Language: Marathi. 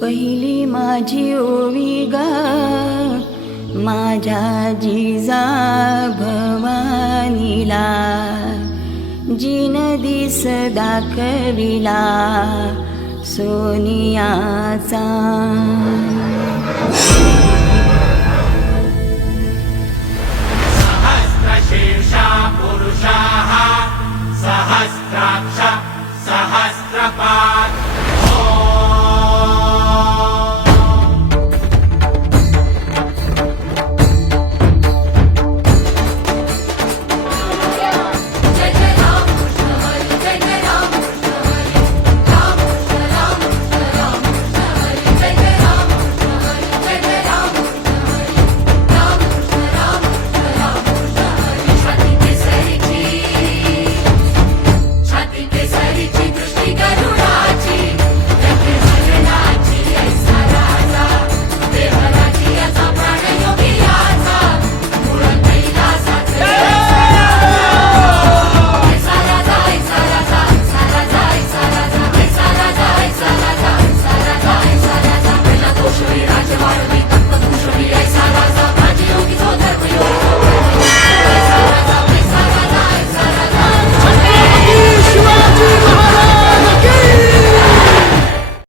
पहिली माझी ओवी गा. माझ्या जिजा भवानीला. जिन दिस दाखविला सोनियाचा. सहस्रशीर्षा पुरुषाः सहस्राक्ष सहस्रपा